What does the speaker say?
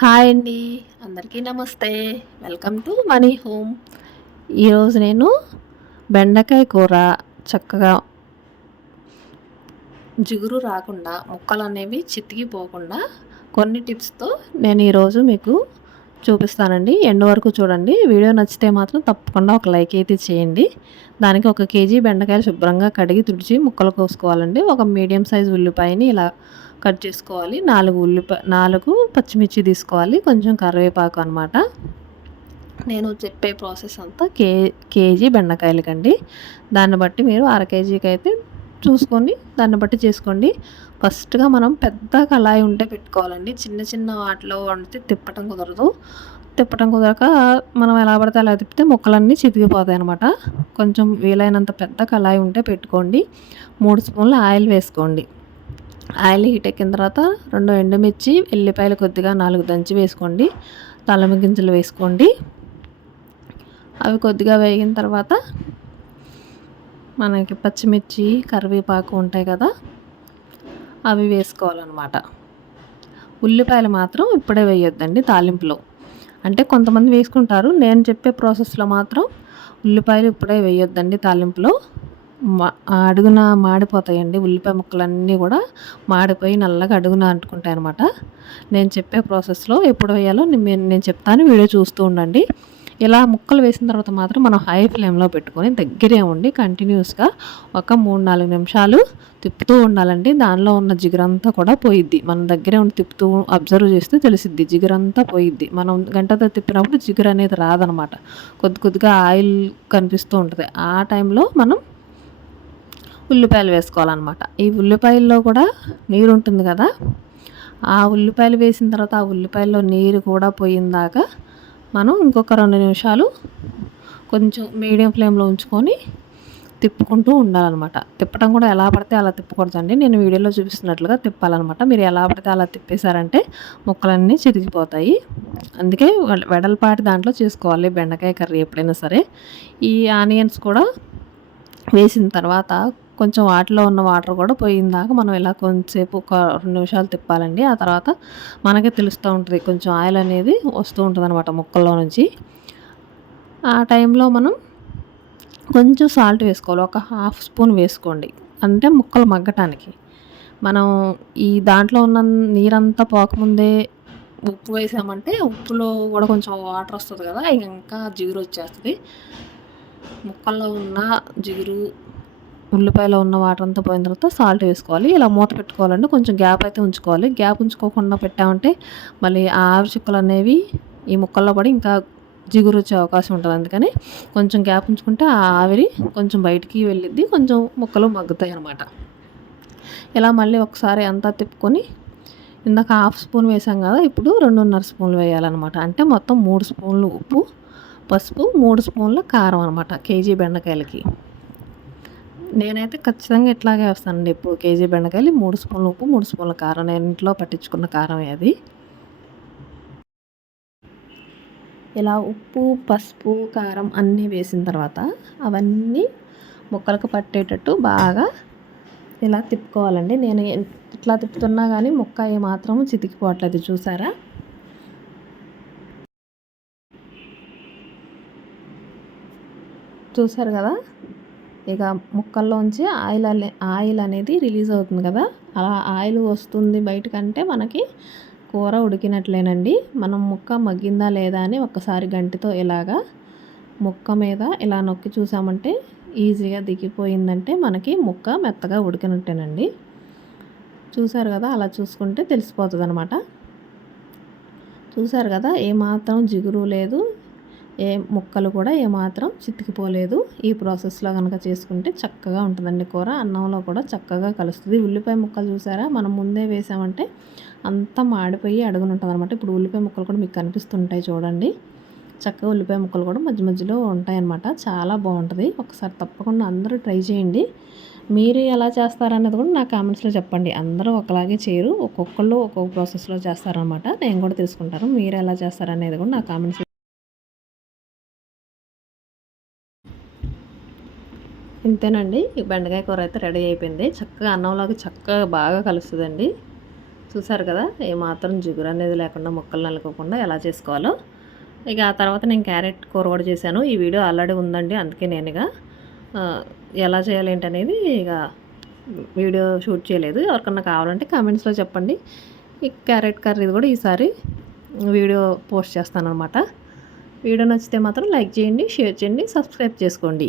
Hi అండి. అందరికీ నమస్తే. Welcome to money home. ఈరోజు నేను బెండకాయ కూర చక్కగా జిగురు రాకుండా ముక్కలు అనేవి చితికిపోకుండా కొన్ని టిప్స్తో నేను ఈరోజు మీకు చూపిస్తానండి. ఎండ్ వరకు చూడండి. వీడియో నచ్చితే మాత్రం తప్పకుండా ఒక లైక్ అయితే చేయండి. దానికి ఒక కేజీ బెండకాయలు శుభ్రంగా కడిగి తుడిచి ముక్కలు కోసుకోవాలండి. ఒక మీడియం సైజ్ ఉల్లిపాయని ఇలా కట్ చేసుకోవాలి. నాలుగు ఉల్లిపాయ నాలుగు పచ్చిమిర్చి తీసుకోవాలి. కొంచెం కరివేపాకు అనమాట నేను చెప్పే ప్రాసెస్ అంతా కే కేజీ బెండకాయలకండి. దాన్ని బట్టి మీరు అర కేజీకి అయితే చూసుకొని దాన్ని బట్టి చేసుకోండి. ఫస్ట్గా మనం పెద్ద కళాయి ఉంటే పెట్టుకోవాలండి. చిన్న చిన్న వాటిలో వండితే తిప్పటం కుదరదు. తిప్పటం కుదరక మనం ఎలా పడితే అలా తిప్పితే ముక్కలన్నీ చితికిపోతాయి అనమాట కొంచెం వీలైనంత పెద్ద కళాయి ఉంటే పెట్టుకోండి. మూడు స్పూన్లు ఆయిల్ వేసుకోండి. ఆయిల్ హీట్ ఎక్కిన తర్వాత రెండు ఎండుమిర్చి ఎల్లిపాయలు కొద్దిగా నాలుగు దంచి వేసుకోండి. తలమి గింజలు వేసుకోండి. అవి కొద్దిగా వేగిన తర్వాత మనకి పచ్చిమిర్చి కరివేపాకు ఉంటాయి కదా అవి వేసుకోవాలన్నమాట. ఉల్లిపాయలు మాత్రం ఇప్పుడే వేయొద్దండి తాలింపులో. అంటే కొంతమంది వేసుకుంటారు. నేను చెప్పే ప్రాసెస్లో మాత్రం ఉల్లిపాయలు ఇప్పుడే వేయొద్దండి తాలింపులో. అడుగున మాడిపోతాయండి. ఉల్లిపాయ ముక్కలన్నీ కూడా మాడిపోయి నల్లగా అడుగున అంటుకుంటాయి అనమాట నేను చెప్పే ప్రాసెస్లో ఎప్పుడు వేయాలో నేను చెప్తాను వీడియో చూస్తూ ఉండండి. ఇలా ముక్కలు వేసిన తర్వాత మాత్రం మనం హై ఫ్లేమ్లో పెట్టుకొని దగ్గరే ఉండి కంటిన్యూస్గా ఒక మూడు నాలుగు నిమిషాలు తిప్పుతూ ఉండాలండి. దానిలో ఉన్న జిగురంతా కూడా పోయిద్ది. మనం దగ్గరే ఉండి తిప్పుతూ అబ్జర్వ్ చేస్తే తెలిసిద్ది. జిగురంతా పోయిద్ది. మనం గంటతో తిప్పినప్పుడు జిగురు అనేది రాదనమాట కొద్ది కొద్దిగా ఆయిల్ కనిపిస్తూ ఉంటుంది. ఆ టైంలో మనం ఉల్లిపాయలు వేసుకోవాలన్నమాట. ఈ ఉల్లిపాయల్లో కూడా నీరు ఉంటుంది కదా ఆ ఉల్లిపాయలు వేసిన తర్వాత ఆ ఉల్లిపాయల్లో నీరు కూడా పోయిందాక మనం ఇంకొక రెండు నిమిషాలు కొంచెం మీడియం ఫ్లేమ్లో ఉంచుకొని తిప్పుకుంటూ ఉండాలన్నమాట. తిప్పడం కూడా ఎలా పడితే అలా తిప్పకూడదండి. నేను వీడియోలో చూపిస్తున్నట్లుగా తిప్పాలన్నమాట. మీరు ఎలా పడితే అలా తిప్పేశారంటే ముక్కలన్నీ చిరిగిపోతాయి. అందుకే వెడల్పాటి దాంట్లో చేసుకోవాలి. బెండకాయ కర్రీ ఎప్పుడైనా సరే. ఈ ఆనియన్స్ కూడా వేసిన తర్వాత కొంచెం వాటిలో ఉన్న వాటర్ కూడా పోయిందాక మనం ఇలా కొంచెంసేపు ఒక రెండు నిమిషాలు తిప్పాలండి. ఆ తర్వాత మనకే తెలుస్తూ ఉంటుంది కొంచెం ఆయిల్ అనేది వస్తూ ఉంటుంది అనమాట ముక్కల్లో నుంచి. ఆ టైంలో మనం కొంచెం సాల్ట్ వేసుకోవాలి. ఒక హాఫ్ స్పూన్ వేసుకోండి. అంటే ముక్కలు మగ్గటానికి. మనం ఈ దాంట్లో ఉన్న నీరంతా పోకముందే ఉప్పు వేసామంటే ఉప్పులో కూడా కొంచెం వాటర్ వస్తుంది కదా ఇంకా జిగురు వచ్చేస్తుంది. ముక్కల్లో ఉన్న జిగురు ఉల్లిపాయలో ఉన్న వాటర్ అంతా పోయిన తర్వాత సాల్ట్ వేసుకోవాలి. ఇలా మూత పెట్టుకోవాలండి. కొంచెం గ్యాప్ అయితే ఉంచుకోవాలి. గ్యాప్ ఉంచుకోకుండా పెట్టామంటే మళ్ళీ ఆ ఆవి చుక్కలు అనేవి ఈ ముక్కల్లో పడి ఇంకా జిగురు వచ్చే అవకాశం ఉంటుంది. అందుకని కొంచెం గ్యాప్ ఉంచుకుంటే ఆ ఆవిరి కొంచెం బయటికి వెళ్ళిద్ది. కొంచెం ముక్కలు మగ్గుతాయి అనమాట ఇలా మళ్ళీ ఒకసారి అంతా తిప్పుకొని ఇందాక హాఫ్ స్పూన్ వేసాం కదా ఇప్పుడు రెండున్నర స్పూన్లు వేయాలన్నమాట. అంటే మొత్తం మూడు స్పూన్లు ఉప్పు పసుపు మూడు స్పూన్ల కారం అనమాట కేజీ బెండకాయలకి. నేనైతే ఖచ్చితంగా ఇట్లాగే వేస్తానండి. ఇప్పుడు కేజీ బెండకాయలు మూడు స్పూన్లు ఉప్పు మూడు స్పూన్ల కారం. నేను ఇంట్లో పట్టించుకున్న కారం అది ఇలా ఉప్పు పసుపు కారం అన్నీ వేసిన తర్వాత అవన్నీ ముక్కలకు పట్టేటట్టు బాగా ఇలా తిప్పుకోవాలండి. నేను ఇట్లా తిప్పుతున్నా కానీ ముక్క ఏమాత్రం చితికిపోవట్లేదు. చూసారా? చూసారు కదా? ఇక ముక్కల్లోంచి ఆయిల్ ఆయిల్ అనేది రిలీజ్ అవుతుంది కదా? అలా ఆయిల్ వస్తుంది బయటకంటే మనకి కూర ఉడికినట్లేనండి. మనం ముక్క మగ్గిందా లేదా అని ఒక్కసారి గంటితో ఇలాగా ముక్క మీద ఇలా నొక్కి చూసామంటే ఈజీగా దిగిపోయిందంటే మనకి ముక్క మెత్తగా ఉడికినట్టేనండి. చూసారు కదా? అలా చూసుకుంటే తెలిసిపోతుంది అనమాట చూసారు కదా? ఏమాత్రం జిగురు లేదు. ఏ ముక్కలు కూడా ఏమాత్రం చితికిపోలేదు. ఈ ప్రాసెస్లో కనుక చేసుకుంటే చక్కగా ఉంటుందండి కూర. అన్నంలో కూడా చక్కగా కలుస్తుంది. ఉల్లిపాయ ముక్కలు చూసారా? మనం ముందే వేసామంటే అంతా మాడిపోయి అడుగునుంటుంది అనమాట ఇప్పుడు ఉల్లిపాయ ముక్కలు కూడా మీకు కనిపిస్తుంటాయి చూడండి. చక్కగా ఉల్లిపాయ ముక్కలు కూడా మధ్య మధ్యలో ఉంటాయన్నమాట. చాలా బాగుంటుంది. ఒకసారి తప్పకుండా అందరూ ట్రై చేయండి. మీరు ఎలా చేస్తారన్నది కూడా నా కామెంట్స్లో చెప్పండి. అందరూ ఒకలాగే చేయరు. ఒక్కొక్కళ్ళు ఒక్కొక్క ప్రాసెస్లో చేస్తారనమాట నేను కూడా తెలుసుకుంటాను. మీరు ఎలా చేస్తారనేది కూడా నా కామెంట్స్లో ఇంతేనండి ఈ బెండకాయ కూర అయితే రెడీ అయిపోయింది. చక్కగా అన్నంలోకి చక్కగా బాగా కలుస్తుందండి. చూసారు కదా ఏమాత్రం జిగురు అనేది లేకుండా ముక్కలు నలుకోకుండా ఎలా చేసుకోవాలో. ఇక ఆ తర్వాత నేను క్యారెట్ కూర కూడా చేశాను. ఈ వీడియో ఆల్రెడీ ఉందండి అందుకే నేను ఇక ఎలా చేయాలి ఏంటనేది అనేది ఇక వీడియో షూట్ చేయలేదు. ఎవరికన్నా కావాలంటే కామెంట్స్లో చెప్పండి. ఈ క్యారెట్ కర్రీ కూడా ఈసారి వీడియో పోస్ట్ చేస్తాను అనమాట వీడియో నచ్చితే మాత్రం లైక్ చేయండి షేర్ చేయండి సబ్స్క్రైబ్ చేసుకోండి.